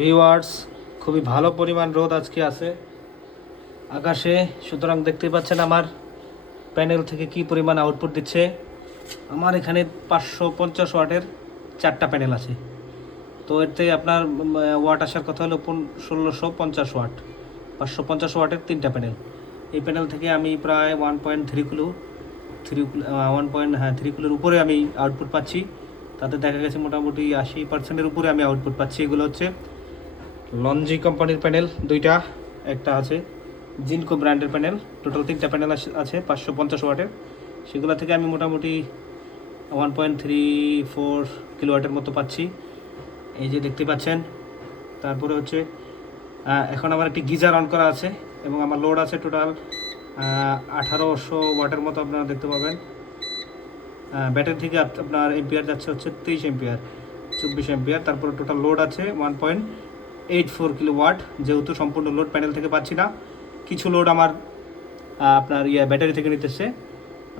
Viewers খুবই ভালো পরিমাণ রোদ আজকে আছে। আকাশে, সুতরাং দেখতে পাচ্ছেন আমার প্যানেল থেকে কি পরিমাণ আউটপুট দিচ্ছে। আমার এখানে পাঁচশো পঞ্চাশ ওয়াটের চারটা প্যানেল আছে। তো এতে আপনার ওয়াট আসার কথা হলো ষোলোশো পঞ্চাশ ওয়াট। পাঁচশো পঞ্চাশ ওয়াটের তিনটা প্যানেল। এই প্যানেল থেকে আমি প্রায় one point three kilo three one point হ্যাঁ থ্রি কিলোর উপরে আমি আউটপুট পাচ্ছি। তাতে দেখা গেছে মোটামুটি আশি পার্সেন্টের উপরে আমি আউটপুট পাচ্ছি। এগুলো হচ্ছে লঞ্জি কোম্পানির প্যানেল দুইটা, একটা আছে জিনকো ব্র্যান্ডের প্যানেল টোটাল তিনটা প্যানেল আছে, পাঁচশো পঞ্চাশ ওয়াটের। সেগুলো থেকে আমি মোটামুটি ওয়ান পয়েন্ট থ্রি ফোর কিলোওয়াটের মতো পাচ্ছি। এই যে দেখতে পাচ্ছেন, তারপরে হচ্ছে এখন আমার একটি গিজার অন করা আছে এবং আমার লোড আছে টোটাল আঠারোশো ওয়াটের মতো আপনারা দেখতে পাবেন। ব্যাটারি থেকে আপনার এম্পিয়ার যাচ্ছে হচ্ছে তেইশ এম্পিয়ার চব্বিশ এম্পিয়ার তারপরে টোটাল লোড আছে one point eight four kilo watt যেহেতু সম্পূর্ণ লোড প্যানেল থেকে পাচ্ছি না, কিছু লোড আমার আপনার ইয়ে ব্যাটারি থেকে নিতেছে।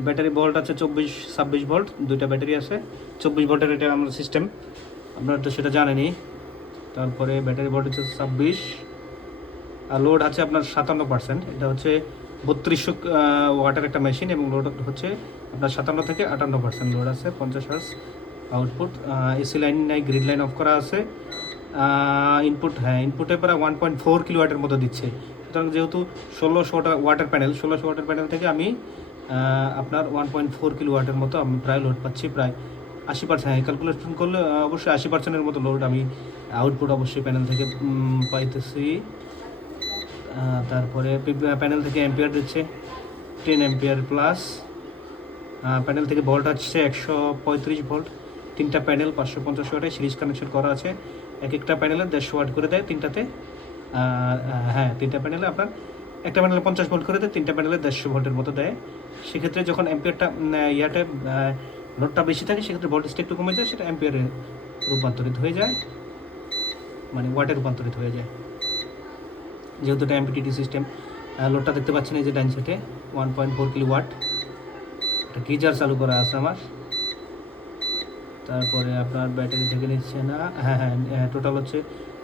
ব্যাটারি ভোল্ট আছে চব্বিশ, ছাব্বিশ ভোল্ট দুইটা ব্যাটারি আছে। চব্বিশ ভোল্টের এটা আমার সিস্টেম আপনারা তো সেটা জানেনই। তারপরে ব্যাটারি ভোল্ট হচ্ছে ছাব্বিশ, আর লোড আছে আপনার সাতান্ন পার্সেন্ট এটা হচ্ছে বত্রিশশো ওয়াটের একটা মেশিন এবং লোড হচ্ছে আপনার সাতান্ন থেকে আটান্ন পার্সেন্ট লোড আছে পঞ্চাশ হার্স আউটপুট এসি লাইন নাই গ্রিড লাইন অফ করা আছে। ইনপুট হ্যাঁ ইনপুটে প্রায় ওয়ান পয়েন্ট ফোর কিলো ওয়াটের মতো দিচ্ছে। সুতরাং যেহেতু ষোলোশো ওয়াটার প্যানেল ষোলোশো ওয়াটার প্যানেল থেকে আমি আপনার ওয়ান পয়েন্ট ফোর কিলো ওয়াটের মতো আমি প্রায় লোড পাচ্ছি, প্রায় আশি পার্সেন্ট হ্যাঁ ক্যালকুলেশন করলে অবশ্যই আশি পার্সেন্টের মতো লোড আমি আউটপুট অবশ্যই প্যানেল থেকে পাইতেছি। তারপরে প্যানেল থেকে এম্পিয়ার দিচ্ছে টেন এম্পিয়ার প্লাস প্যানেল থেকে ভোল্ট আসছে একশো পঁয়ত্রিশ ভোল্ট তিনটা প্যানেল পাঁচশো পঞ্চাশ ওয়াটে সিরিজ কানেকশন করা আছে। এক একটা প্যানেলে দেড়শো ওয়াট করে দেয় তিনটাতে। হ্যাঁ তিনটা প্যানেলে আপনার একটা প্যানেলে পঞ্চাশ ভোল্ট করে দেয়, তিনটা প্যানেলে দেড়শো ভোল্টের মতো দেয়। সেক্ষেত্রে যখন এম্পিয়ারটা ইয়াতে লোডটা বেশি থাকে, সেক্ষেত্রে ভোল্টেজটা একটু কমে যায়, সেটা এম্পিয়ারে রূপান্তরিত হয়ে যায়। মানে ওয়াটে রূপান্তরিত হয়ে যায়। যেহেতু এটা এমপিটিটি সিস্টেম লোডটা দেখতে পাচ্ছেন এই যে ডাইন সাইডে one point four kilo watt একটা গিজার চালু করা আছে আমার? তারপরে আপনার ব্যাটারি থেকে নিচ্ছে না হ্যাঁ হ্যাঁ টোটাল হচ্ছে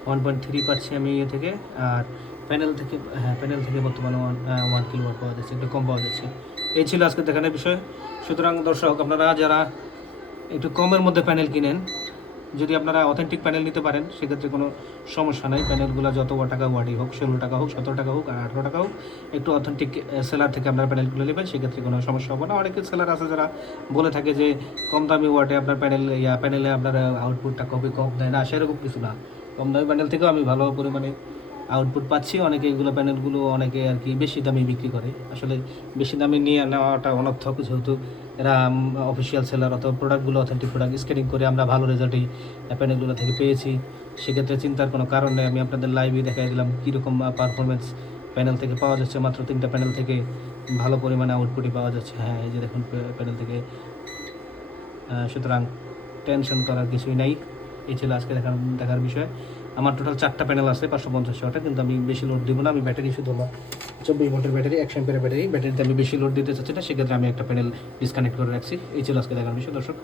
ওয়ান পয়েন্ট থ্রি পাচ্ছি আমি ইয়ে থেকে, আর প্যানেল থেকে হ্যাঁ প্যানেল থেকে বর্তমানে ওয়ান ওয়ান কিলো ওয়াট পাওয়া যাচ্ছে একটু কম পাওয়া যাচ্ছে এই ছিল আজকে দেখানোর বিষয়। সুতরাং দর্শক, আপনারা যারা একটু কমের মধ্যে প্যানেল কিনেন যদি আপনারা অথেন্টিক প্যানেল নিতে পারেন, সেক্ষেত্রে কোনো সমস্যা নাই। প্যানেলগুলো যত টাকা ওয়াডি হোক, ষোলো টাকা হোক, সতেরো টাকা হোক, আর আঠেরো টাকা হোক, একটু অথেন্টিক সেলার থেকে আপনারা প্যানেলগুলো নেবেন, সেক্ষেত্রে কোনো সমস্যা হবে না। অনেকে সেলার আছে যারা বলে থাকে যে, কম দামি ওয়াটে আপনার প্যানেল ইয়া প্যানেলে আপনার আউটপুটটা কবে কম দেয় না, সেরকম কিছু না। কম দামি প্যানেল থেকেও আমি ভালো পরিমাণে আউটপুট পাচ্ছি। অনেকে এগুলো প্যানেলগুলো অনেকে আর কি বেশি দামে বিক্রি করে। আসলে বেশি দামে নিয়ে নেওয়াটা অনর্থক, যেহেতু এরা অফিসিয়াল সেলার অথবা প্রোডাক্টগুলো অথেন্টিক প্রোডাক্ট স্ক্যানিং করে আমরা ভালো রেজাল্ট এই প্যানেলগুলো থেকে পেয়েছি। সেক্ষেত্রে চিন্তার কোনো কারণ নেই। আমি আপনাদের লাইভে দেখাই দিলাম কীরকম পারফরমেন্স প্যানেল থেকে পাওয়া যাচ্ছে। মাত্র তিনটা প্যানেল থেকে ভালো পরিমাণে আউটপুটই পাওয়া যাচ্ছে। হ্যাঁ এই যে দেখুন প্যানেল থেকে সুতরাং টেনশন করার কিছুই নাই। এই ছিল আজকে দেখার দেখার বিষয়। আমার টোটাল চারটা প্যানেল আছে, পাঁচশো পঞ্চাশ ওয়াটের কিন্তু আমি বেশি লোড দিব না, আমি ব্যাটারি শুধু আমার চব্বিশ ভোল্টের ব্যাটারি একশো এম্পের ব্যাটারি ব্যাটারিতে আমি বেশি লোড দিতে চাচ্ছি না, সেক্ষেত্রে আমি একটা প্যানেল ডিসকানেক্ট করে রাখছি। এই ছিল আজকে দেখার বিষয়। দর্শক,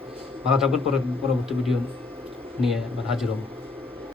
ভালো থাকবেন, পরবর্তী ভিডিও নিয়ে হাজির হব।